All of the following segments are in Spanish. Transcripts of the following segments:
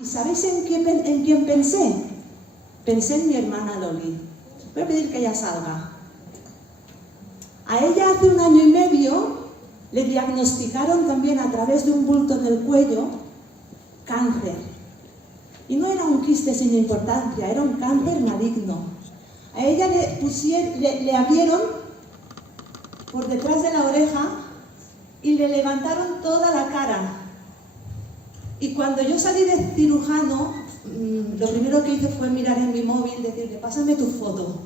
¿Y sabéis en quién pensé? Pensé en mi hermana Loli. Voy a pedir que ella salga. A ella hace 1 año y medio le diagnosticaron también a través de un bulto en el cuello cáncer. Y no era un quiste sin importancia, era un cáncer maligno. A ella le abrieron por detrás de la oreja y le levantaron toda la cara. Y cuando yo salí de cirujano, lo primero que hice fue mirar en mi móvil, decirle, pásame tu foto.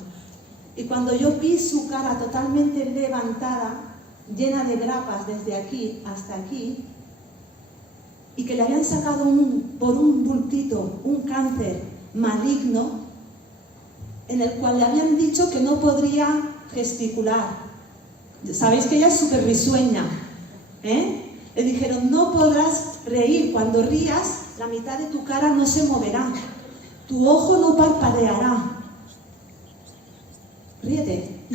Y cuando yo vi su cara totalmente levantada, llena de grapas desde aquí hasta aquí, y que le habían sacado por un bultito un cáncer maligno, en el cual le habían dicho que no podría gesticular. Sabéis que ella es súper risueña, ¿eh? Le dijeron, no podrás reír, cuando rías, la mitad de tu cara no se moverá, tu ojo no parpadeará. Ríete.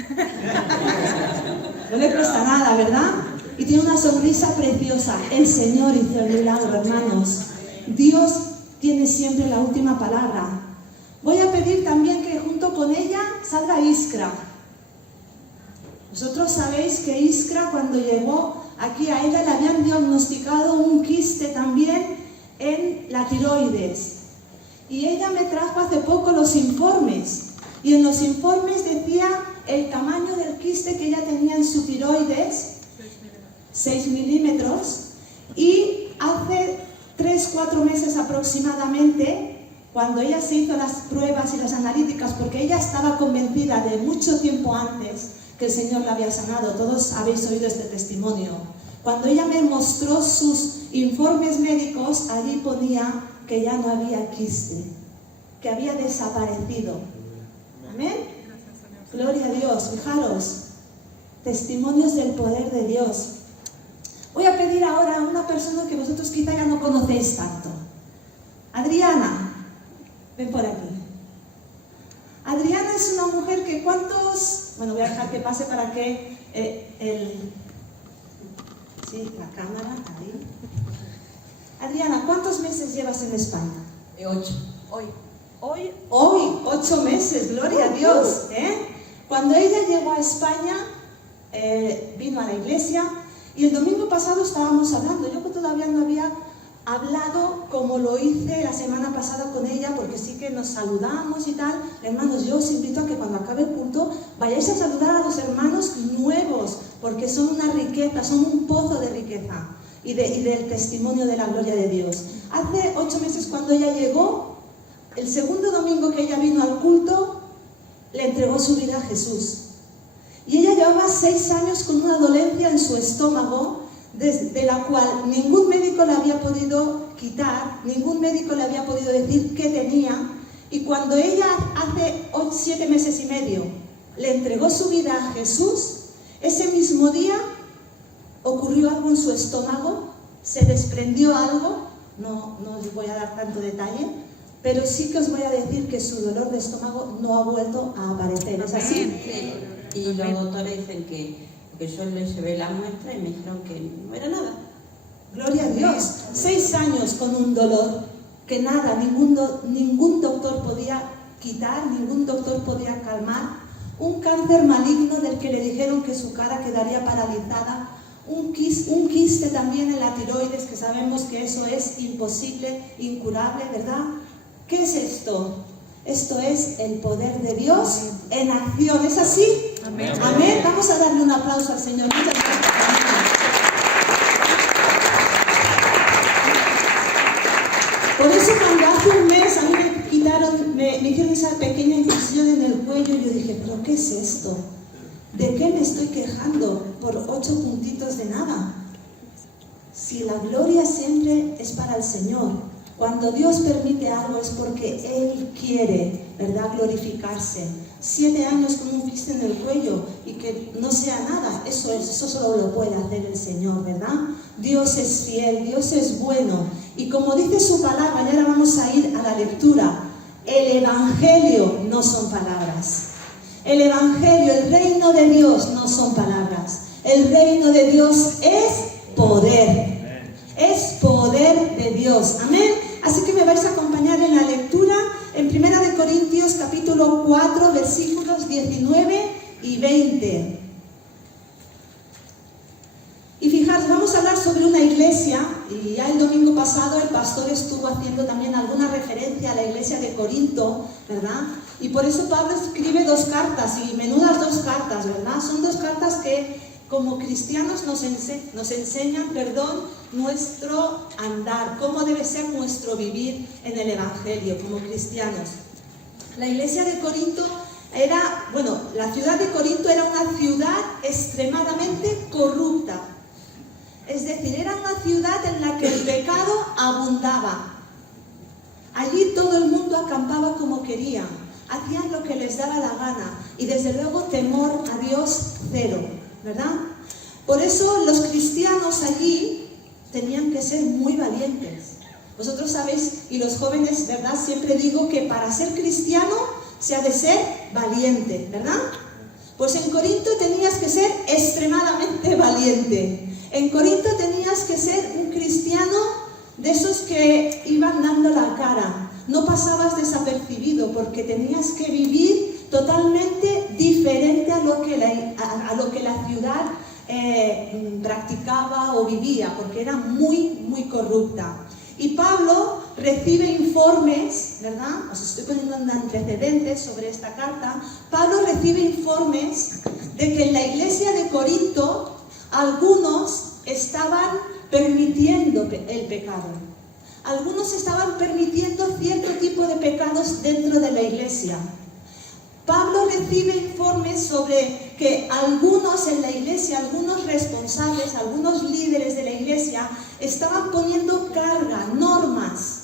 No le cuesta nada, ¿verdad? Y tiene una sonrisa preciosa. El Señor hizo el milagro, hermanos. Dios tiene siempre la última palabra. Voy a pedir también que junto con ella salga Iskra. Vosotros sabéis que Iskra, cuando llegó aquí, a ella le habían diagnosticado un quiste también en la tiroides. Y ella me trajo hace poco los informes. Y en los informes decía el tamaño del quiste que ella tenía en su tiroides, 6 milímetros. Y hace 3-4 meses aproximadamente, cuando ella se hizo las pruebas y las analíticas, porque ella estaba convencida de mucho tiempo antes que el Señor la había sanado. Todos habéis oído este testimonio. Cuando ella me mostró sus informes médicos, allí ponía que ya no había quiste, que había desaparecido. Amén. Gloria a Dios. Fijaros, testimonios del poder de Dios. Voy a pedir ahora a una persona que vosotros quizá ya no conocéis tanto. Adriana, ven por aquí. Adriana es una mujer que bueno, voy a dejar que pase para que sí, la cámara, ahí. Adriana, ¿cuántos meses llevas en España? 8. Hoy, 8 meses, gloria a Dios, ¿eh? Cuando ella llegó a España, vino a la iglesia, y el domingo pasado estábamos hablando. Yo que todavía no había hablado como lo hice la semana pasada con ella, porque sí que nos saludamos y tal. Hermanos, yo os invito a que cuando acabe el culto vayáis a saludar a los hermanos nuevos, porque son una riqueza, son un pozo de riqueza y del testimonio de la gloria de Dios. Hace 8 meses, cuando ella llegó, el segundo domingo que ella vino al culto, le entregó su vida a Jesús. Y ella llevaba 6 años con una dolencia en su estómago, de la cual ningún médico le había podido quitar, ningún médico le había podido decir qué tenía. Y cuando ella hace 7 meses y medio le entregó su vida a Jesús, ese mismo día ocurrió algo en su estómago, se desprendió algo, no os voy a dar tanto detalle, pero sí que os voy a decir que su dolor de estómago no ha vuelto a aparecer. ¿Es así? Sí. Y los doctores dicen que yo les llevé la muestra y me dijeron que no era nada. Gloria a Dios. 6 años con un dolor que nada, ningún doctor podía quitar, ningún doctor podía calmar. Un cáncer maligno del que le dijeron que su cara quedaría paralizada. Un quiste también en la tiroides, que sabemos que eso es imposible, incurable, ¿verdad? ¿Qué es esto? Esto es el poder de Dios en acción. ¿Es así? Amén. Amén. Vamos a darle un aplauso al Señor. Muchas gracias. Por eso cuando hace un mes a mí me hicieron esa pequeña incisión en el cuello, yo dije, ¿pero qué es esto? ¿De qué me estoy quejando por 8 puntitos de nada? Si la gloria siempre es para el Señor. Cuando Dios permite algo es porque Él quiere, ¿verdad?, glorificarse. 7 años con un quiste en el cuello y que no sea nada, eso solo lo puede hacer el Señor, ¿verdad? Dios es fiel, Dios es bueno. Y como dice su palabra, y ahora vamos a ir a la lectura, el Evangelio no son palabras. El Evangelio, el reino de Dios no son palabras. El reino de Dios es poder. Es poder de Dios. Amén. Así que me vais a acompañar en la lectura en 1 Corintios capítulo 4, versículos 19 y 20. Y fijaros, vamos a hablar sobre una iglesia, y ya el domingo pasado el pastor estuvo haciendo también alguna referencia a la iglesia de Corinto, ¿verdad? Y por eso Pablo escribe 2 cartas, y menudas 2 cartas, ¿verdad? Son 2 cartas que como cristianos nos enseñan, nuestro andar, cómo debe ser nuestro vivir en el Evangelio como cristianos. La iglesia de Corinto la ciudad de Corinto era una ciudad extremadamente corrupta. Es decir, era una ciudad en la que el pecado abundaba. Allí todo el mundo acampaba como quería, hacían lo que les daba la gana y desde luego temor a Dios cero, ¿verdad? Por eso los cristianos allí tenían que ser muy valientes. Vosotros sabéis, y los jóvenes, ¿verdad? Siempre digo que para ser cristiano se ha de ser valiente, ¿verdad? Pues en Corinto tenías que ser extremadamente valiente. En Corinto tenías que ser un cristiano de esos que iban dando la cara. No pasabas desapercibido porque tenías que vivir totalmente diferente a lo que la ciudad practicaba o vivía, porque era muy, muy corrupta. Y Pablo recibe informes, ¿verdad? Os estoy poniendo antecedentes sobre esta carta. Pablo recibe informes de que en la iglesia de Corinto algunos estaban permitiendo el pecado. Algunos estaban permitiendo cierto tipo de pecados dentro de la iglesia. Pablo recibe informes sobre que algunos en la iglesia, algunos responsables, algunos líderes de la iglesia, estaban poniendo carga, normas,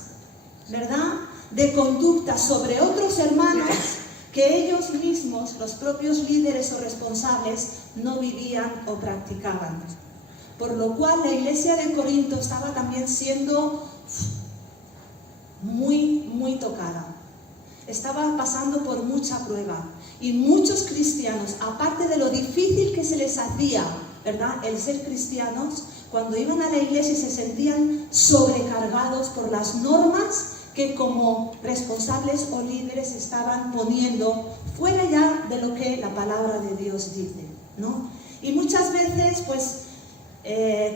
¿verdad?, de conducta sobre otros hermanos que ellos mismos, los propios líderes o responsables, no vivían o practicaban. Por lo cual la iglesia de Corinto estaba también siendo muy, muy tocada. Estaba pasando por mucha prueba. Y muchos cristianos, aparte de lo difícil que se les hacía, ¿verdad?, el ser cristianos, cuando iban a la iglesia se sentían sobrecargados por las normas que como responsables o líderes estaban poniendo fuera ya de lo que la palabra de Dios dice, ¿no? Y muchas veces, pues,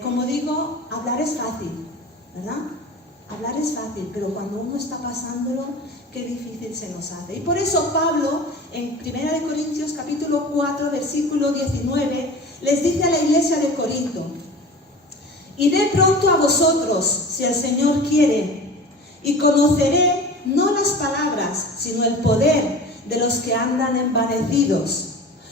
como digo, hablar es fácil, ¿verdad? Hablar es fácil, pero cuando uno está pasándolo, qué difícil se nos hace. Y por eso Pablo, en 1 Corintios capítulo 4, versículo 19, les dice a la iglesia de Corinto: iré pronto a vosotros, si el Señor quiere, y conoceré no las palabras, sino el poder de los que andan envanecidos.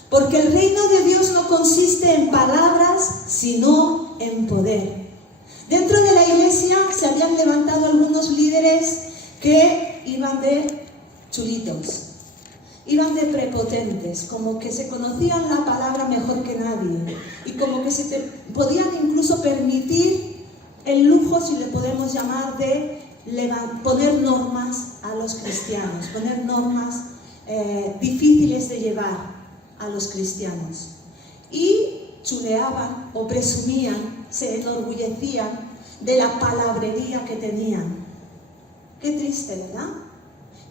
Porque el reino de Dios no consiste en palabras, sino en poder. Dentro de la iglesia se habían levantado algunos líderes que iban de chulitos, iban de prepotentes, como que se conocían la palabra mejor que nadie y como que podían incluso permitir el lujo, si le podemos llamar, de poner normas a los cristianos, poner normas difíciles de llevar a los cristianos. Y chuleaban o presumían, se enorgullecían de la palabrería que tenían. Qué triste, ¿verdad?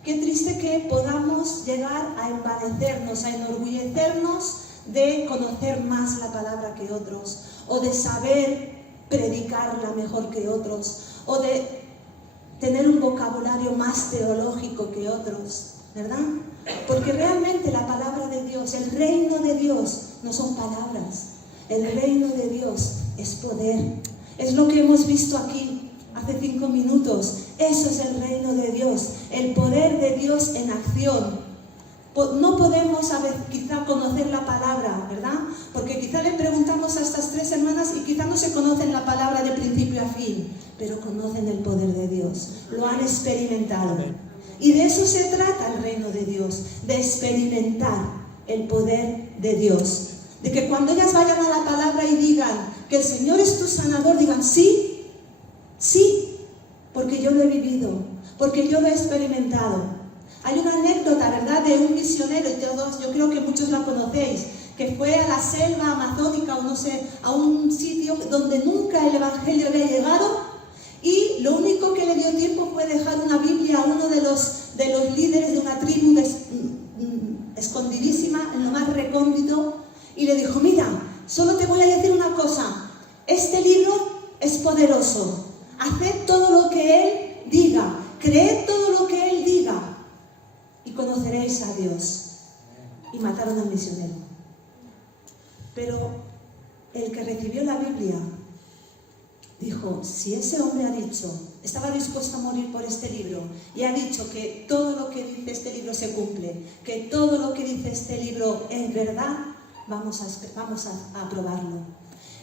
Qué triste que podamos llegar a envanecernos, a enorgullecernos de conocer más la palabra que otros, o de saber predicarla mejor que otros, o de tener un vocabulario más teológico que otros, ¿verdad? Porque realmente la palabra de Dios, el reino de Dios, no son palabras. El reino de Dios es poder. Es lo que hemos visto aquí hace 5 minutos. Eso es el reino de Dios, el poder de Dios en acción. No podemos quizá conocer la palabra, ¿verdad? Porque quizá le preguntamos a estas 3 hermanas y quizá no se conocen la palabra de principio a fin, pero conocen el poder de Dios, lo han experimentado. Y de eso se trata el reino de Dios, de experimentar el poder de Dios. De que cuando ellas vayan a la palabra y digan que el Señor es tu sanador, digan sí, sí, porque yo lo he vivido, porque yo lo he experimentado. Hay una anécdota, ¿verdad?, de un misionero, y todos, yo creo que muchos la conocéis, que fue a la selva amazónica, o no sé, a un sitio donde nunca el evangelio había llegado, y lo único que le dio tiempo fue dejar una Biblia a uno de los líderes de una tribu escondidísima, en lo más recóndito, y le dijo: mira, solo te voy a decir una cosa, este libro es poderoso, haced todo lo que Él diga, creed todo lo que Él diga, y conoceréis a Dios. Y mataron al misionero. Pero el que recibió la Biblia dijo: si ese hombre ha dicho, estaba dispuesto a morir por este libro, y ha dicho que todo lo que dice este libro se cumple, que todo lo que dice este libro es verdad, vamos a aprobarlo.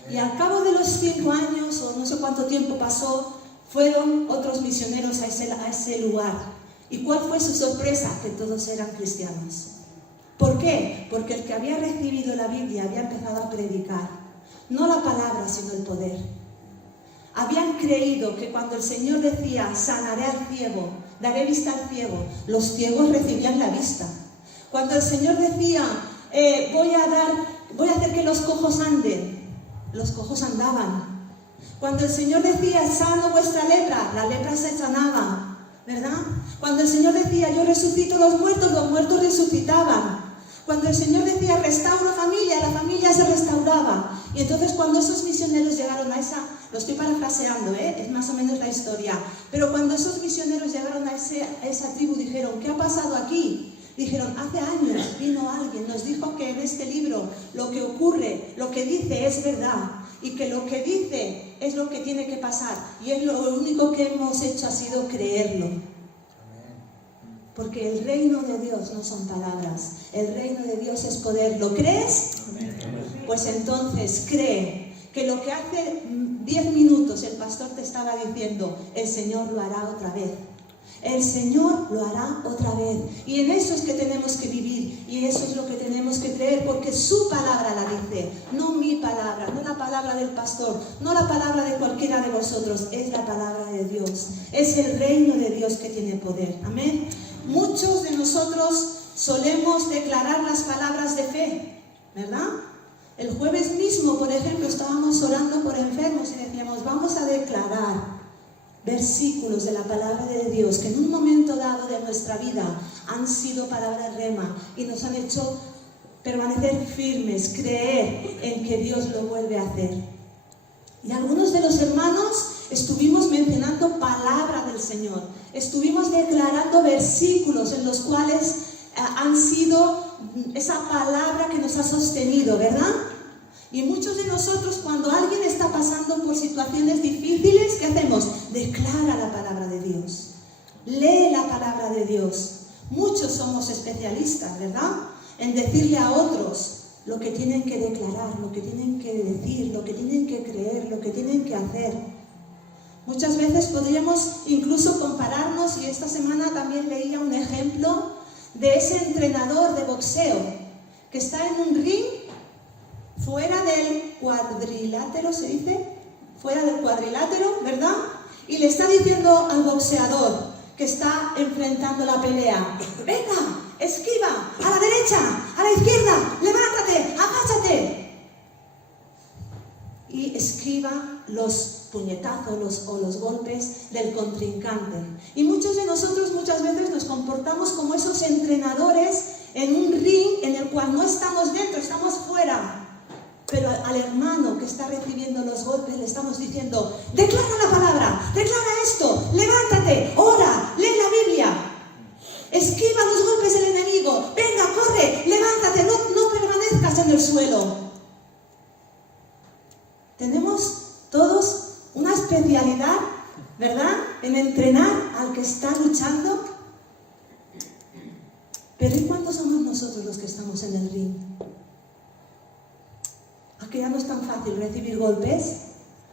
Y al cabo de los 5 años, o no sé cuánto tiempo pasó, fueron otros misioneros a ese lugar. ¿Y cuál fue su sorpresa? Que todos eran cristianos. ¿Por qué? Porque el que había recibido la Biblia había empezado a predicar, no la palabra, sino el poder. Habían creído que cuando el Señor decía: sanaré al ciego, daré vista al ciego, los ciegos recibían la vista. Cuando el Señor decía: voy a hacer que los cojos anden, los cojos andaban. Cuando el Señor decía: sano vuestra lepra, la lepra se sanaba, ¿verdad? Cuando el Señor decía: yo resucito los muertos resucitaban. Cuando el Señor decía: restauro familia, la familia se restauraba. Y entonces cuando esos misioneros llegaron a esa, lo estoy parafraseando, es más o menos la historia, pero cuando esos misioneros llegaron a esa tribu, dijeron: ¿qué ha pasado aquí? Dijeron: hace años vino alguien, nos dijo que en este libro lo que ocurre, lo que dice es verdad, y que lo que dice es lo que tiene que pasar, y es lo único que hemos hecho ha sido creerlo. Porque el reino de Dios no son palabras, el reino de Dios es poder. ¿Lo crees? Pues entonces cree que lo que hace 10 minutos el pastor te estaba diciendo, el Señor lo hará otra vez. El Señor lo hará otra vez. Y en eso es que tenemos que vivir, y eso es lo que tenemos que creer, porque su palabra la dice, no mi palabra, no la palabra del pastor, no la palabra de cualquiera de vosotros, es la palabra de Dios. Es el reino de Dios que tiene poder. Amén. Muchos de nosotros solemos declarar las palabras de fe, ¿verdad? El jueves mismo, por ejemplo, estábamos orando por enfermos y decíamos: vamos a declarar versículos de la palabra de Dios que en un momento dado de nuestra vida han sido palabras rema y nos han hecho permanecer firmes, creer en que Dios lo vuelve a hacer. Y algunos de los hermanos estuvimos mencionando palabra del Señor, estuvimos declarando versículos en los cuales han sido esa palabra que nos ha sostenido, ¿verdad? Y muchos de nosotros, cuando alguien está pasando por situaciones difíciles, ¿qué hacemos? Declara la palabra de Dios, lee la palabra de Dios. Muchos somos especialistas, ¿verdad?, en decirle a otros lo que tienen que declarar, lo que tienen que decir, lo que tienen que creer, lo que tienen que hacer. Muchas veces podríamos incluso compararnos, y esta semana también leía un ejemplo de ese entrenador de boxeo que está en un ring fuera del cuadrilátero, se dice, fuera del cuadrilátero, ¿verdad? Y le está diciendo al boxeador que está enfrentando la pelea: venga, esquiva, a la derecha, a la izquierda, levántate, agáchate. Y esquiva los puñetazos o los golpes del contrincante. Y muchos de nosotros muchas veces nos comportamos como esos entrenadores en un ring en el cual no estamos dentro, estamos fuera. Pero al hermano que está recibiendo los golpes le estamos diciendo: declara la palabra, declara esto, levántate, ora, lee la Biblia, esquiva los golpes del enemigo, venga, corre, levántate, no permanezcas en el suelo. Tenemos todos una especialidad, ¿verdad?, en entrenar al que está luchando. Pero ¿y cuántos somos nosotros los que estamos en el ring? ¿A que ya no es tan fácil recibir golpes?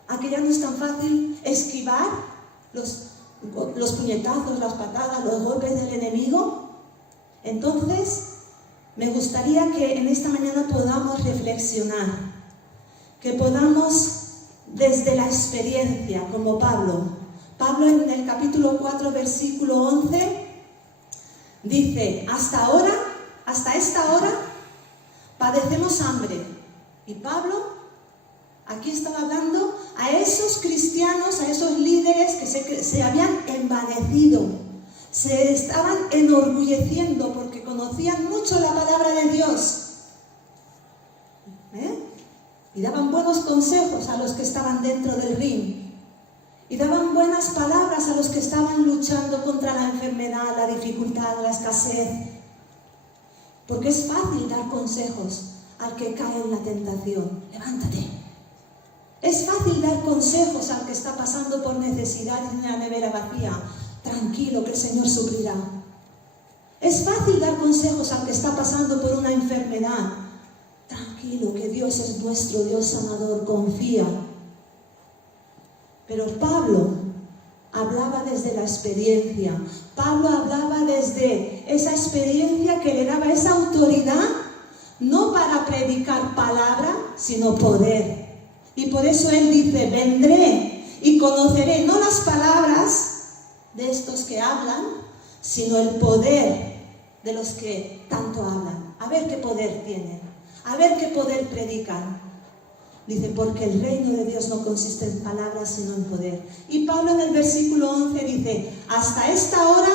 ¿A que ya no es tan fácil esquivar los puñetazos, las patadas, los golpes del enemigo? Entonces, me gustaría que en esta mañana podamos reflexionar, que podamos desde la experiencia, como Pablo. Pablo en el capítulo 4, versículo 11, dice: hasta esta hora, padecemos hambre. Y Pablo Aquí estaba hablando a esos cristianos, a esos líderes que se habían envanecido, se estaban enorgulleciendo porque conocían mucho la palabra de Dios. Y daban buenos consejos a los que estaban dentro del ring. Y daban buenas palabras a los que estaban luchando contra la enfermedad, la dificultad, la escasez. Porque es fácil dar consejos al que cae en la tentación. Levántate. Es fácil dar consejos al que está pasando por necesidad en una nevera vacía. Tranquilo, que el Señor suplirá. Es fácil dar consejos al que está pasando por una enfermedad. Tranquilo, que Dios es nuestro Dios sanador, confía. Pero Pablo hablaba desde la experiencia. Pablo hablaba desde esa experiencia que le daba esa autoridad, no para predicar palabra, sino poder. Y por eso él dice, vendré y conoceré no las palabras de estos que hablan, sino el poder de los que tanto hablan. A ver qué poder tienen, a ver qué poder predican. Dice, porque el reino de Dios no consiste en palabras, sino en poder. Y Pablo en el versículo 11 dice, hasta esta hora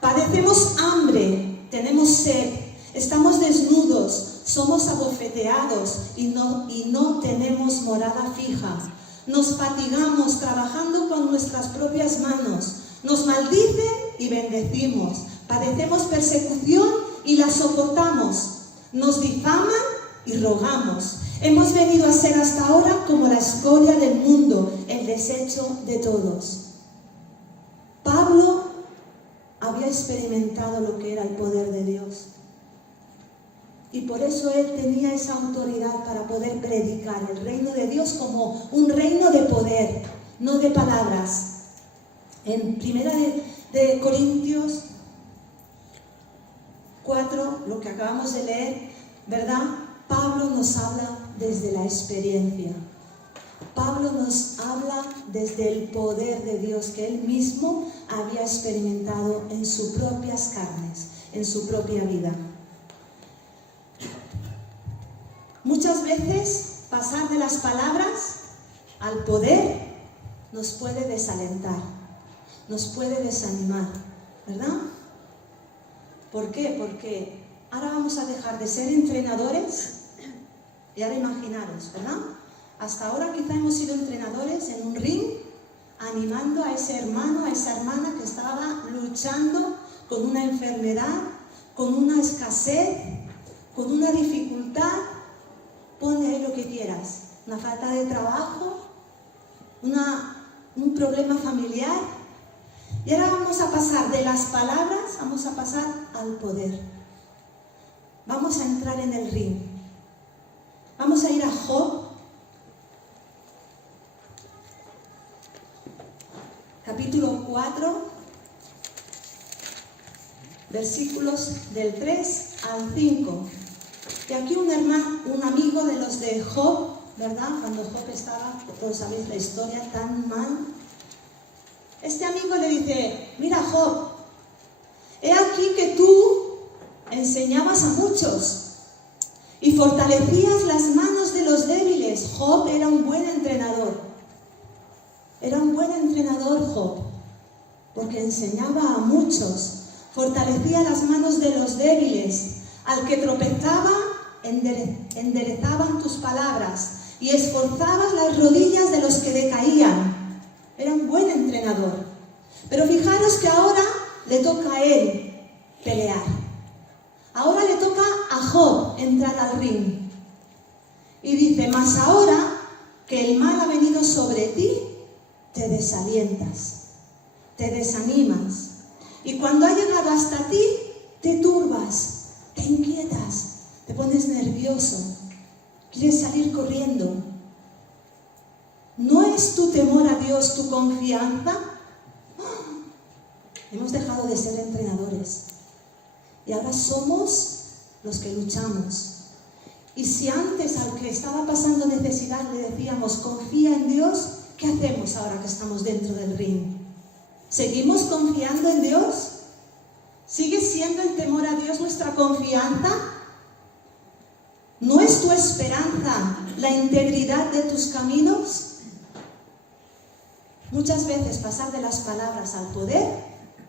padecemos hambre, tenemos sed, estamos desnudos, somos abofeteados y no tenemos morada fija. Nos fatigamos trabajando con nuestras propias manos, nos maldicen y bendecimos, padecemos persecución y la soportamos, nos difaman y rogamos. Hemos venido a ser hasta ahora como la escoria del mundo, el desecho de todos. Pablo había experimentado lo que era el poder de Dios. Y por eso él tenía esa autoridad para poder predicar el reino de Dios como un reino de poder, no de palabras. En 1 de Corintios 4, lo que acabamos de leer, ¿verdad? Pablo nos habla desde la experiencia. Pablo nos habla desde el poder de Dios que él mismo había experimentado en sus propias carnes, en su propia vida. Muchas veces pasar de las palabras al poder nos puede desalentar, nos puede desanimar, ¿verdad? ¿Por qué? Porque ahora vamos a dejar de ser entrenadores. Y ahora imaginaros, ¿verdad? Hasta ahora quizá hemos sido entrenadores en un ring, animando a ese hermano, a esa hermana que estaba luchando con una enfermedad, con una escasez, con una dificultad. Ponle ahí lo que quieras. Una falta de trabajo, un problema familiar. Y ahora vamos a pasar de las palabras, vamos a pasar al poder. Vamos a entrar en el ring. Vamos a ir a Job, capítulo 4, versículos del 3 al 5. Y aquí un amigo de los de Job, ¿verdad? Cuando Job estaba, todos sabéis la historia, tan mal. Este amigo le dice, mira Job, he aquí que tú enseñabas a muchos y fortalecías las manos de los débiles. Job era un buen entrenador. Era un buen entrenador Job, porque enseñaba a muchos, fortalecía las manos de los débiles. Al que tropezaba, enderezaban tus palabras y esforzabas las rodillas de los que decaían. Era un buen entrenador. Pero fijaros que ahora le toca a él pelear. Ahora le toca a Job entrar al ring. Y dice, mas ahora que el mal ha venido sobre ti, te desalientas, te desanimas. Y cuando ha llegado hasta ti, te turbas, te inquietas, te pones nervioso, quieres salir corriendo. ¿No es tu temor a Dios tu confianza? Hemos dejado de ser entrenadores y ahora somos los que luchamos. Y si antes al que estaba pasando necesidad le decíamos confía en Dios, ¿qué hacemos ahora que estamos dentro del ring? ¿Seguimos confiando en Dios? ¿Sigue siendo el temor a Dios nuestra confianza? ¿No es tu esperanza amenaza la integridad de tus caminos? Muchas veces pasar de las palabras al poder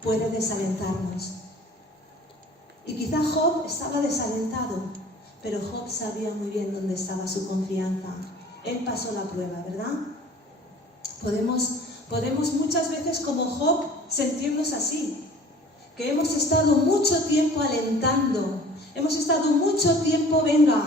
puede desalentarnos. Y quizá Job estaba desalentado, pero Job sabía muy bien dónde estaba su confianza. Él pasó la prueba, ¿verdad? Podemos muchas veces como Job sentirnos así, que hemos estado mucho tiempo alentando, hemos estado mucho tiempo, venga,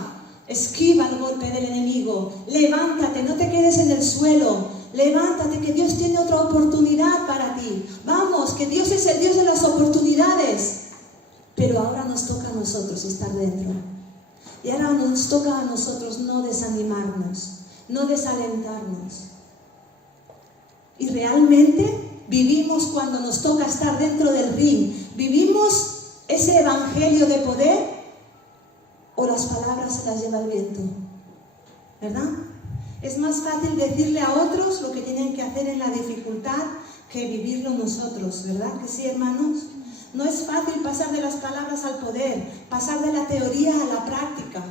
esquiva el golpe del enemigo, levántate, no te quedes en el suelo, levántate, que Dios tiene otra oportunidad para ti. Vamos, que Dios es el Dios de las oportunidades. Pero ahora nos toca a nosotros estar dentro. Y ahora nos toca a nosotros no desanimarnos, no desalentarnos. Y realmente vivimos cuando nos toca estar dentro del ring. ¿Vivimos ese evangelio de poder? ¿O las palabras se las lleva el viento? ¿Verdad? Es más fácil decirle a otros lo que tienen que hacer en la dificultad que vivirlo nosotros, ¿verdad? Que sí, hermanos. No es fácil pasar de las palabras al poder, pasar de la teoría a la práctica.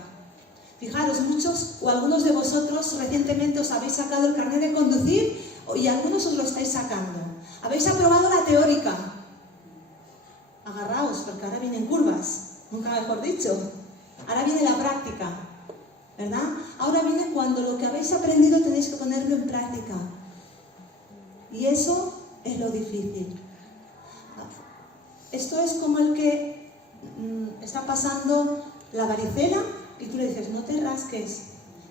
Fijaros, muchos o algunos de vosotros recientemente os habéis sacado el carnet de conducir y algunos os lo estáis sacando. Habéis aprobado la teórica. Agarraos, porque ahora vienen curvas, nunca mejor dicho. Ahora viene la práctica, ¿verdad? Ahora viene cuando lo que habéis aprendido tenéis que ponerlo en práctica. Y eso es lo difícil. Esto es como el que está pasando la varicela y tú le dices, no te rasques,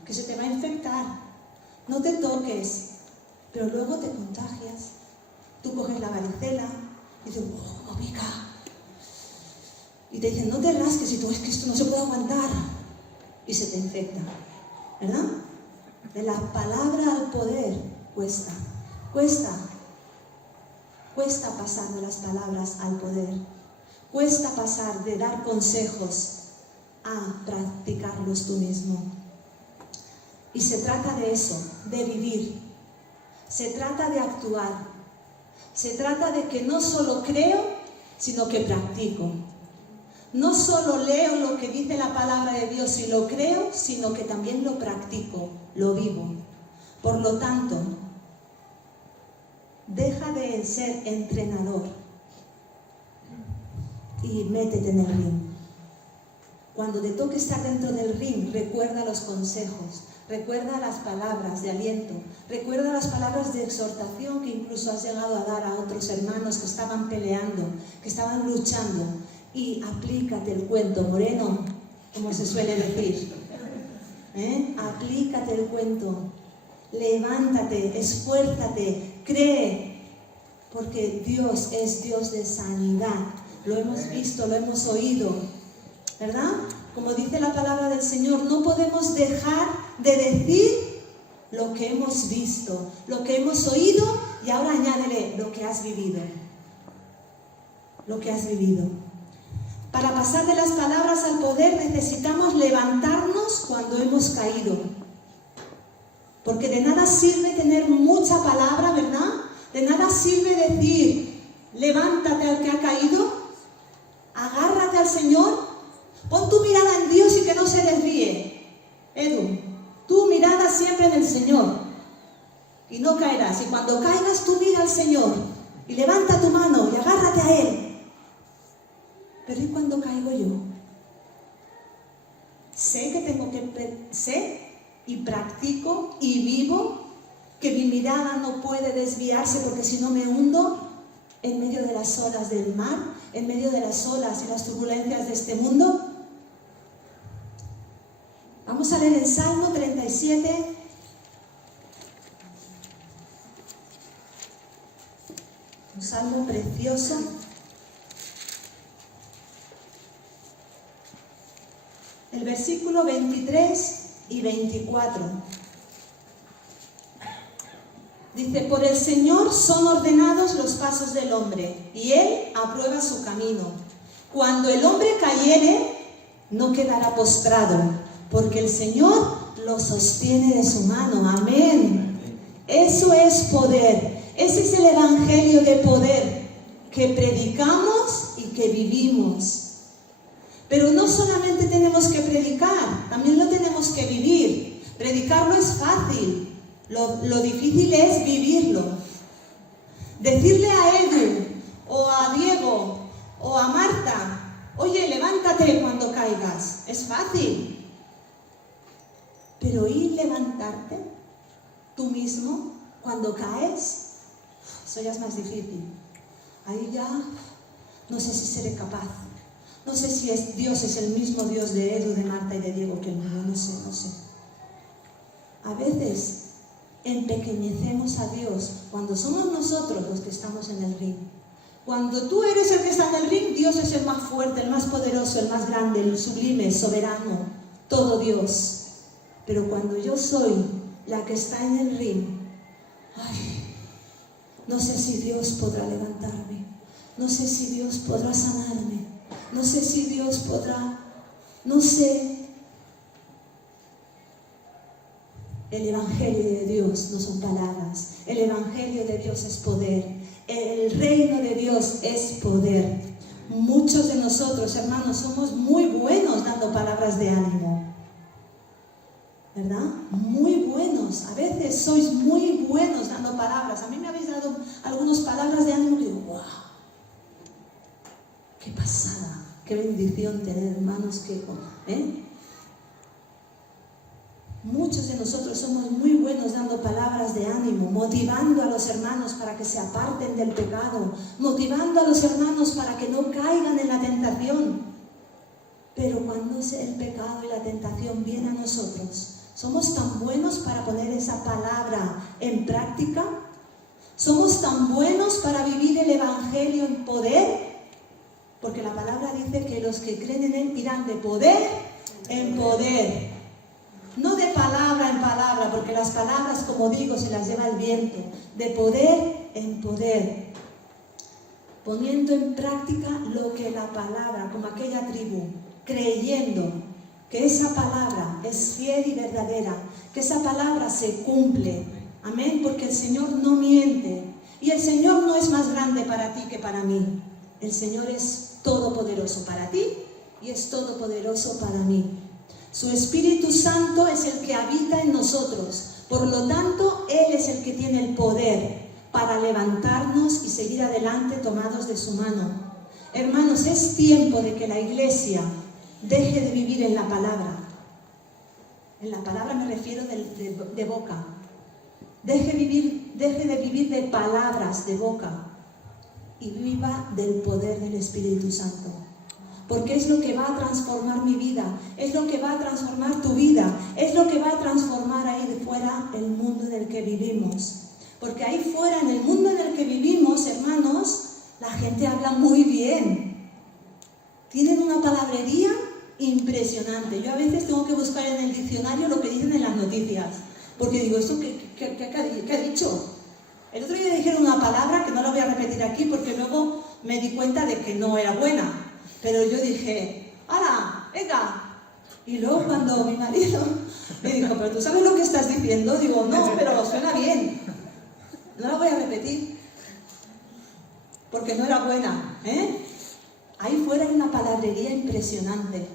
que se te va a infectar, no te toques, pero luego te contagias. Tú coges la varicela y dices, ¡oh, cómo pica! Y te dicen, no te rasques, y tú, es que esto no se puede aguantar. Y se te infecta, ¿verdad? De la palabra al poder cuesta pasar de las palabras al poder. Cuesta pasar de dar consejos a practicarlos tú mismo. Y se trata de eso, de vivir. Se trata de actuar. Se trata de que no solo creo, sino que practico. No solo leo lo que dice la palabra de Dios y lo creo, sino que también lo practico, lo vivo. Por lo tanto, deja de ser entrenador y métete en el ring. Cuando te toque estar dentro del ring, recuerda los consejos, recuerda las palabras de aliento, recuerda las palabras de exhortación que incluso has llegado a dar a otros hermanos que estaban peleando, que estaban luchando. Y aplícate el cuento, Moreno, como se suele decir. Aplícate el cuento. Levántate, esfuérzate, cree, porque Dios es Dios de sanidad. Lo hemos visto, lo hemos oído, ¿verdad? Como dice la palabra del Señor, no podemos dejar de decir lo que hemos visto, lo que hemos oído, y ahora añádele lo que has vivido. Lo que has vivido. Para pasar de las palabras al poder necesitamos levantarnos cuando hemos caído. Porque de nada sirve tener mucha palabra, ¿verdad? De nada sirve decir, levántate al que ha caído, agárrate al Señor, pon tu mirada en Dios y que no se desvíe. Edu, tu mirada siempre en el Señor y no caerás. Y cuando caigas, tú mira al Señor y levanta tu mano y agárrate a Él. Pero ¿y cuando caigo yo? Sé que tengo que... Sé y practico y vivo que mi mirada no puede desviarse, porque si no me hundo en medio de las olas del mar, en medio de las olas y las turbulencias de este mundo. Vamos a leer el Salmo 37. Un salmo precioso. El versículo 23 y 24. Dice, por el Señor son ordenados los pasos del hombre, y Él aprueba su camino. Cuando el hombre cayere, no quedará postrado, porque el Señor lo sostiene de su mano. Amén. Eso es poder. Ese es el evangelio de poder que predicamos y que vivimos. Pero no solamente tenemos que predicar, también lo tenemos que vivir. Predicarlo es fácil, lo difícil es vivirlo. Decirle a Edu, o a Diego, o a Marta, oye, levántate cuando caigas, es fácil. Pero ir levantarte tú mismo cuando caes, eso ya es más difícil. Ahí ya no sé si seré capaz. No sé si Dios es el mismo Dios de Edu, de Marta y de Diego que el mío, no sé. A veces empequeñecemos a Dios cuando somos nosotros los que estamos en el ring. Cuando tú eres el que está en el ring, Dios es el más fuerte, el más poderoso, el más grande, el sublime, soberano, todo Dios. Pero cuando yo soy la que está en el ring, no sé si Dios podrá levantarme, no sé si Dios podrá sanarme, no sé si Dios podrá, no sé. El Evangelio de Dios no son palabras, el Evangelio de Dios es poder, el reino de Dios es poder. Muchos de nosotros, hermanos, somos muy buenos dando palabras de ánimo, ¿verdad? Muy buenos, a veces sois muy buenos dando palabras. A mí me habéis dado algunas palabras de ánimo que digo, ¡wow! ¡Qué pasada! ¡Qué bendición tener hermanos que... Muchos de nosotros somos muy buenos dando palabras de ánimo, motivando a los hermanos para que se aparten del pecado, motivando a los hermanos para que no caigan en la tentación. Pero cuando el pecado y la tentación vienen a nosotros, ¿somos tan buenos para poner esa palabra en práctica? ¿Somos tan buenos para vivir el Evangelio en poder? Porque la palabra dice que los que creen en Él irán de poder en poder. No de palabra en palabra, porque las palabras, como digo, se las lleva el viento. De poder en poder. Poniendo en práctica lo que la palabra, como aquella tribu, creyendo que esa palabra es fiel y verdadera, que esa palabra se cumple. Amén, porque el Señor no miente. Y el Señor no es más grande para ti que para mí. El Señor es todopoderoso para ti y es todopoderoso para mí. Su Espíritu Santo es el que habita en nosotros. Por lo tanto, Él es el que tiene el poder para levantarnos y seguir adelante tomados de su mano. Hermanos, es tiempo de que la Iglesia deje de vivir en la palabra. En la palabra me refiero de boca. Deje de vivir de palabras de boca y viva del poder del Espíritu Santo. Porque es lo que va a transformar mi vida, es lo que va a transformar tu vida, es lo que va a transformar ahí de fuera el mundo en el que vivimos. Porque ahí fuera, en el mundo en el que vivimos, hermanos, la gente habla muy bien. Tienen una palabrería impresionante. Yo a veces tengo que buscar en el diccionario lo que dicen en las noticias. Porque digo, ¿esto qué ha dicho? El otro día dijeron una palabra que no la voy a repetir aquí porque luego me di cuenta de que no era buena. Pero yo dije, ¡hala, venga! Y luego cuando mi marido me dijo, ¿pero tú sabes lo que estás diciendo? Digo, no, pero suena bien. No la voy a repetir, porque no era buena, Ahí fuera hay una palabrería impresionante.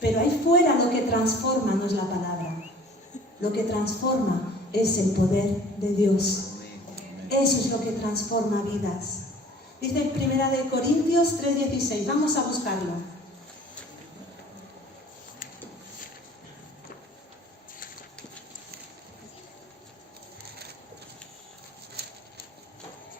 Pero ahí fuera lo que transforma no es la palabra. Lo que transforma es el poder de Dios. Eso es lo que transforma vidas. Dice en 1 Corintios 3:16, vamos a buscarlo.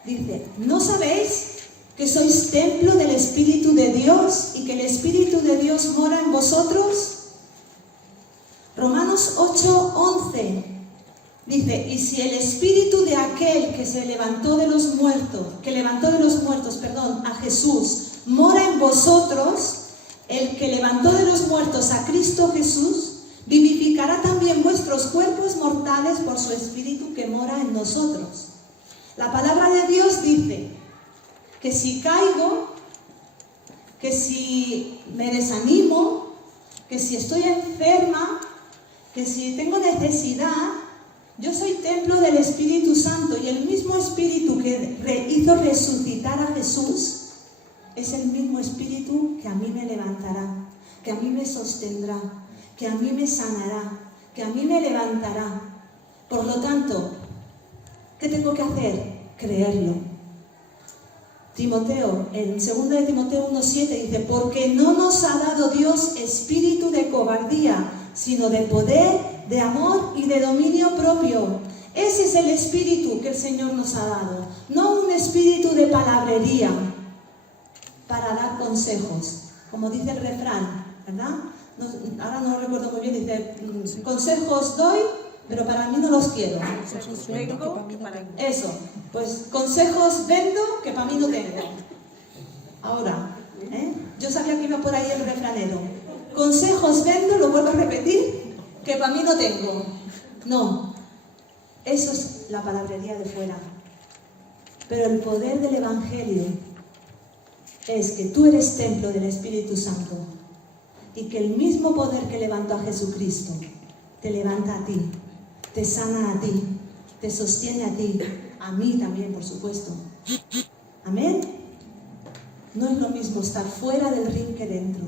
Dice, ¿no sabéis que sois templo del Espíritu de Dios y que el Espíritu de Dios mora en vosotros? Romanos 8:11 dice, y si el Espíritu de aquel que levantó de los muertos, a Jesús, mora en vosotros, el que levantó de los muertos a Cristo Jesús, vivificará también vuestros cuerpos mortales por su Espíritu que mora en nosotros. La palabra de Dios dice que si caigo, que si me desanimo, que si estoy enferma, que si tengo necesidad, yo soy templo del Espíritu Santo y el mismo Espíritu que hizo resucitar a Jesús es el mismo Espíritu que a mí me levantará, que a mí me sostendrá, que a mí me sanará, que a mí me levantará. Por lo tanto, ¿qué tengo que hacer? Creerlo. Timoteo, en 2 de Timoteo 1:7 dice, porque no nos ha dado Dios espíritu de cobardía, sino de poder, de amor y de dominio propio. Ese es el espíritu que el Señor nos ha dado, no un espíritu de palabrería para dar consejos, como dice el refrán, ¿verdad? Ahora no recuerdo muy bien, dice, consejos doy, pero para mí no los quiero. Eso, pues consejos vendo que para mí no tengo. Ahora, yo sabía que iba por ahí el refranero. Consejos vendo, lo vuelvo a repetir, que para mí no tengo. No, eso es la palabrería de fuera. Pero el poder del Evangelio es que tú eres templo del Espíritu Santo y que el mismo poder que levantó a Jesucristo te levanta a ti, te sana a ti, te sostiene a ti, a mí también, por supuesto. Amén. No es lo mismo estar fuera del ring que dentro.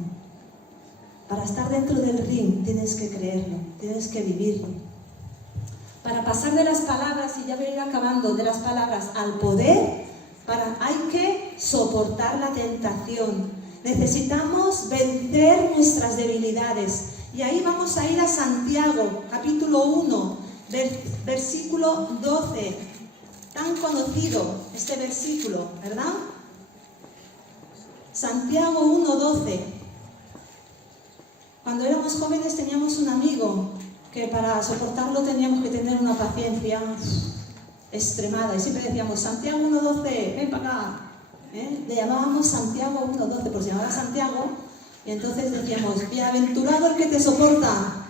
Para estar dentro del ring tienes que creerlo, tienes que vivirlo. Para pasar de las palabras, y ya voy a ir acabando, de las palabras al poder, hay que soportar la tentación. Necesitamos vencer nuestras debilidades. Y ahí vamos a ir a Santiago, capítulo 1, versículo 12. Tan conocido este versículo, ¿verdad? Santiago 1:12. Cuando éramos jóvenes teníamos un amigo que para soportarlo teníamos que tener una paciencia extremada. Y siempre decíamos, Santiago 1:12, ven para acá. Le llamábamos Santiago 1:12, por si llamaba Santiago. Y entonces decíamos, bienaventurado el que te soporta.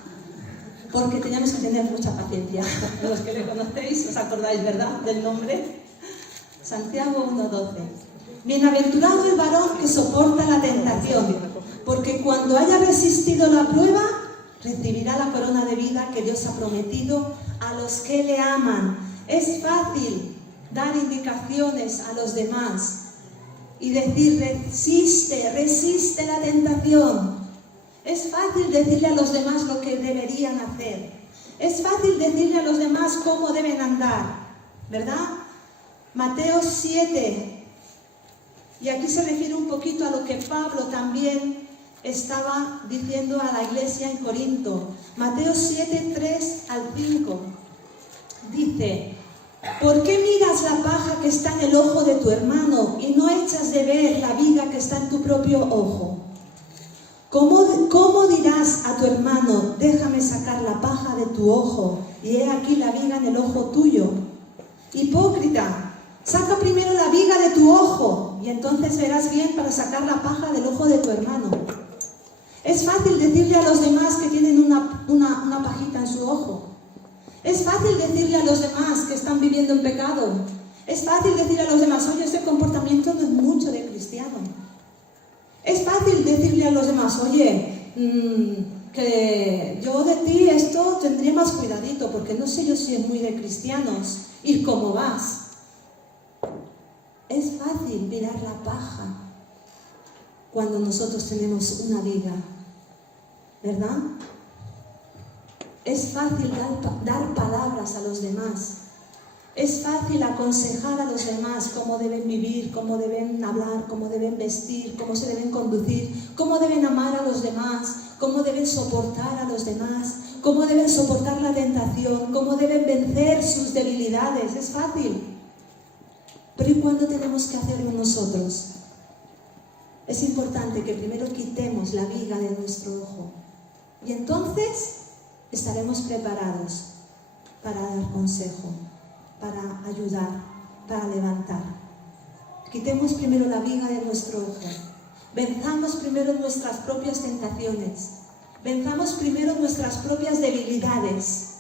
Porque teníamos que tener mucha paciencia. Los que le conocéis, os acordáis, ¿verdad?, del nombre. Santiago 1:12. Bienaventurado el varón que soporta la tentación, porque cuando haya resistido la prueba, recibirá la corona de vida que Dios ha prometido a los que le aman. Es fácil dar indicaciones a los demás y decir, resiste la tentación. Es fácil decirle a los demás lo que deberían hacer. Es fácil decirle a los demás cómo deben andar, ¿verdad? Mateo 7. Y aquí se refiere un poquito a lo que Pablo también estaba diciendo a la iglesia en Corinto. Mateo 7, 3 al 5. Dice, ¿por qué miras la paja que está en el ojo de tu hermano y no echas de ver la viga que está en tu propio ojo? ¿Cómo dirás a tu hermano, déjame sacar la paja de tu ojo y he aquí la viga en el ojo tuyo? Hipócrita, saca primero la viga de tu ojo y entonces verás bien para sacar la paja del ojo de tu hermano. Es fácil decirle a los demás que tienen una pajita en su ojo. Es fácil decirle a los demás que están viviendo en pecado. Es fácil decirle a los demás, oye, ese comportamiento no es mucho de cristiano. Es fácil decirle a los demás, oye, que yo de ti esto tendría más cuidadito, porque no sé yo si es muy de cristianos ir como vas. Es fácil mirar la paja cuando nosotros tenemos una viga, ¿verdad? Es fácil dar palabras a los demás. Es fácil aconsejar a los demás cómo deben vivir, cómo deben hablar, cómo deben vestir, cómo se deben conducir, cómo deben amar a los demás, cómo deben soportar a los demás, cómo deben soportar la tentación, cómo deben vencer sus debilidades. Es fácil. Pero ¿y cuándo tenemos que hacerlo nosotros? Es importante que primero quitemos la viga de nuestro ojo y entonces estaremos preparados para dar consejo, para ayudar, para levantar. Quitemos primero la viga de nuestro ojo. Venzamos primero nuestras propias tentaciones. Venzamos primero nuestras propias debilidades.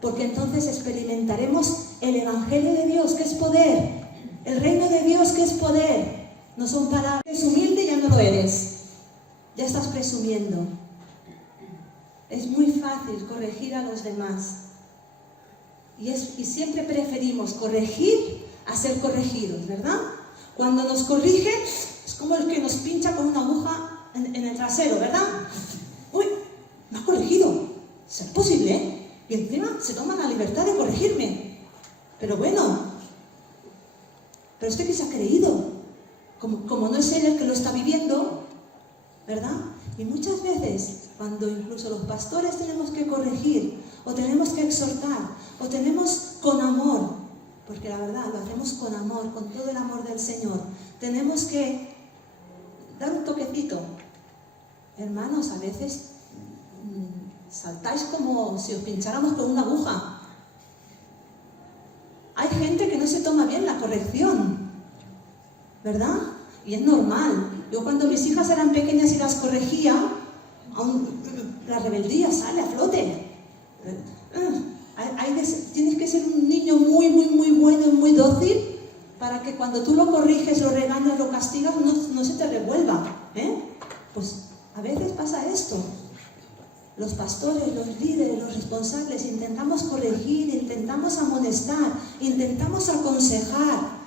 Porque entonces experimentaremos el Evangelio de Dios, que es poder. El reino de Dios, que es poder. No son palabras. Eres humilde y ya no lo eres. Ya estás presumiendo. Es muy fácil corregir a los demás. Y siempre preferimos corregir a ser corregidos, ¿verdad? Cuando nos corrigen, es como el que nos pincha con una aguja en el trasero, ¿verdad? ¡Uy! Me ha corregido. ¿Es posible? Y encima se toman la libertad de corregirme. Pero bueno, ¿pero usted qué se ha creído? Como no es él el que lo está viviendo, ¿verdad? Y muchas veces, cuando incluso los pastores tenemos que corregir, o tenemos que exhortar, o tenemos con amor, porque la verdad lo hacemos con amor, con todo el amor del Señor, tenemos que dar un toquecito. Hermanos, a veces saltáis como si os pincháramos con una aguja. Hay gente que no se toma bien la corrección, ¿verdad? Y es normal. Yo cuando mis hijas eran pequeñas y las corregía, la rebeldía sale a flote. Tienes que ser un niño muy bueno y muy dócil para que cuando tú lo corriges, lo regañas, lo castigas, no se te revuelva, Pues a veces pasa esto. Los pastores, los líderes, los responsables intentamos corregir, intentamos amonestar, intentamos aconsejar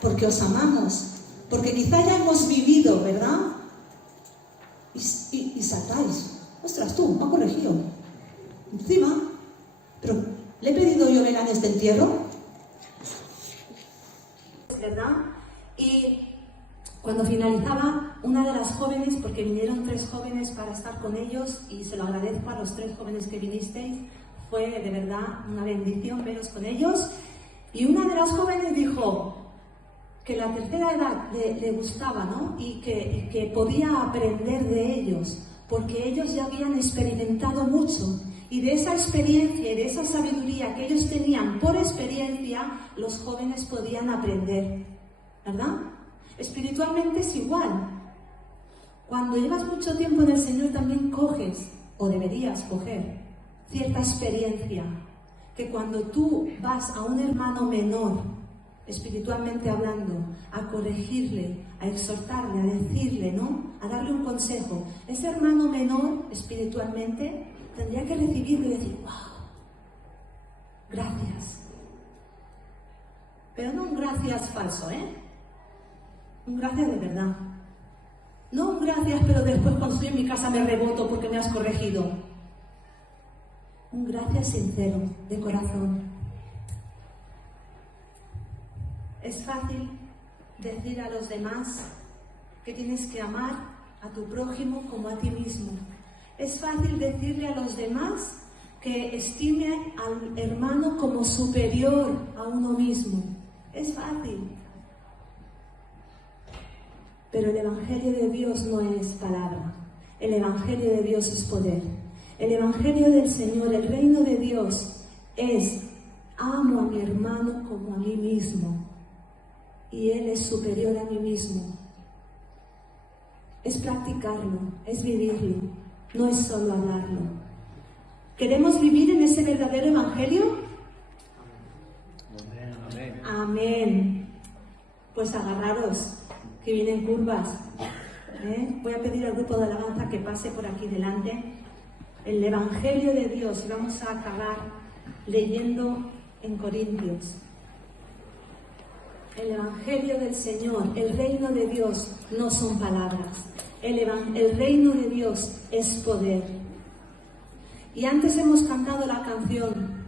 porque os amamos, porque quizá ya hemos vivido, ¿verdad? Y saltáis. Ostras, tú, me ha corregido. Encima, pero ¿le he pedido yo veganes de entierro? ¿Verdad? Y cuando finalizaba, una de las jóvenes, porque vinieron 3 jóvenes para estar con ellos, y se lo agradezco a los 3 jóvenes que vinisteis, fue de verdad una bendición veros con ellos, y una de las jóvenes dijo que la tercera edad le gustaba, ¿no? Y que podía aprender de ellos, porque ellos ya habían experimentado mucho, y de esa experiencia y de esa sabiduría que ellos tenían por experiencia, los jóvenes podían aprender, ¿verdad? Espiritualmente es igual. Cuando llevas mucho tiempo en el Señor también coges, o deberías coger, cierta experiencia, que cuando tú vas a un hermano menor, espiritualmente hablando, a corregirle, a exhortarle, a decirle, ¿no? A darle un consejo, ese hermano menor, espiritualmente, tendría que recibirlo y decir, wow, gracias. Pero no un gracias falso, un gracias de verdad. No un gracias, pero después cuando estoy en mi casa me reboto porque me has corregido. Un gracias sincero, de corazón. Es fácil decir a los demás que tienes que amar a tu prójimo como a ti mismo. Es fácil decirle a los demás que estime al hermano como superior a uno mismo. Es fácil. Pero el Evangelio de Dios no es palabra. El Evangelio de Dios es poder. El Evangelio del Señor, el reino de Dios, es amo a mi hermano como a mí mismo. Y Él es superior a mí mismo. Es practicarlo, es vivirlo, no es solo hablarlo. ¿Queremos vivir en ese verdadero Evangelio? Amén. Amén. Pues agarraros, que vienen curvas. Voy a pedir al grupo de alabanza que pase por aquí delante. El Evangelio de Dios, y vamos a acabar leyendo en Corintios. El Evangelio del Señor, el reino de Dios, no son palabras. El reino de Dios es poder. Y antes hemos cantado la canción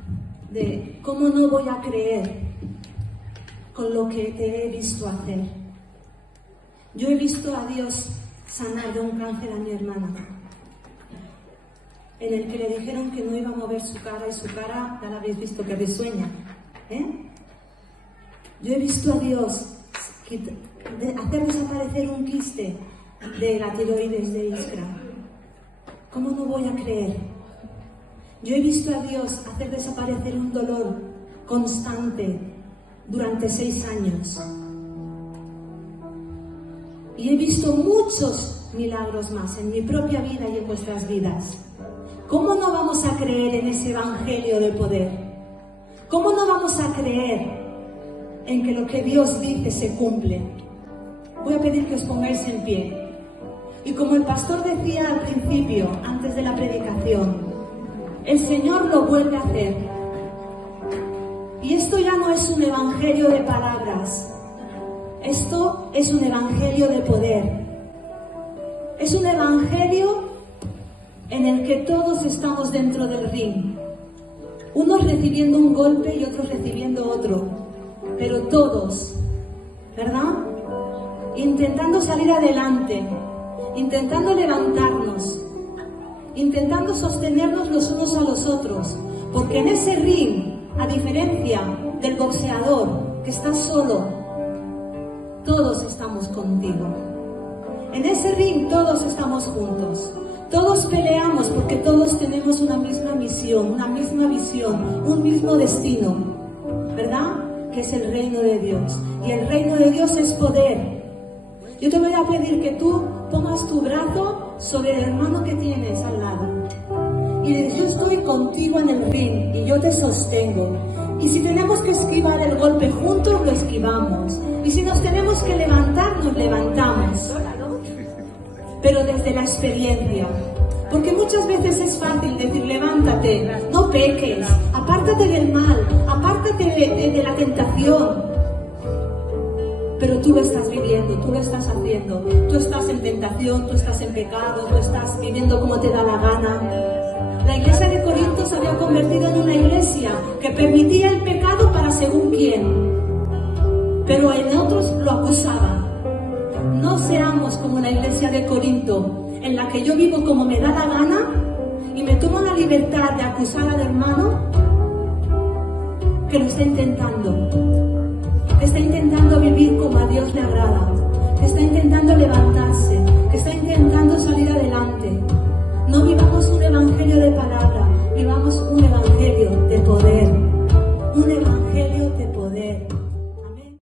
de ¿cómo no voy a creer con lo que te he visto hacer? Yo he visto a Dios sanar de un cáncer a mi hermana, en el que le dijeron que no iba a mover su cara, y su cara ya la habéis visto que risueña. Yo he visto a Dios hacer desaparecer un quiste de la tiroides de Iskra. ¿Cómo no voy a creer? Yo he visto a Dios hacer desaparecer un dolor constante durante 6 años. Y he visto muchos milagros más en mi propia vida y en vuestras vidas. ¿Cómo no vamos a creer en ese Evangelio de poder? ¿Cómo no vamos a creer en que lo que Dios dice se cumple? Voy a pedir que os pongáis en pie. Y como el pastor decía al principio, antes de la predicación, el Señor lo vuelve a hacer. Y esto ya no es un evangelio de palabras. Esto es un evangelio de poder. Es un evangelio en el que todos estamos dentro del ring. Unos recibiendo un golpe y otros recibiendo otro, pero todos, ¿verdad? Intentando salir adelante, intentando levantarnos, intentando sostenernos los unos a los otros, porque en ese ring, a diferencia del boxeador que está solo, todos estamos contigo. En ese ring todos estamos juntos. Todos peleamos porque todos tenemos una misma misión, una misma visión, un mismo destino, ¿verdad? Que es el reino de Dios. Y el reino de Dios es poder. Yo te voy a pedir que tú pongas tu brazo sobre el hermano que tienes al lado. Y le dices, yo estoy contigo en el ring y yo te sostengo. Y si tenemos que esquivar el golpe juntos, lo esquivamos. Y si nos tenemos que levantar, nos levantamos. Pero desde la experiencia. Porque muchas veces es fácil decir, levántate, no peques, apártate del mal, apártate de la tentación. Pero tú lo estás viviendo, tú lo estás haciendo. Tú estás en tentación, tú estás en pecado, tú estás viviendo como te da la gana. La iglesia de Corinto se había convertido en una iglesia que permitía el pecado para según quién. Pero en otros lo acusaban. No seamos como la iglesia de Corinto, en la que yo vivo como me da la gana y me tomo la libertad de acusar al hermano que lo está intentando, que está intentando vivir como a Dios le agrada, que está intentando levantarse,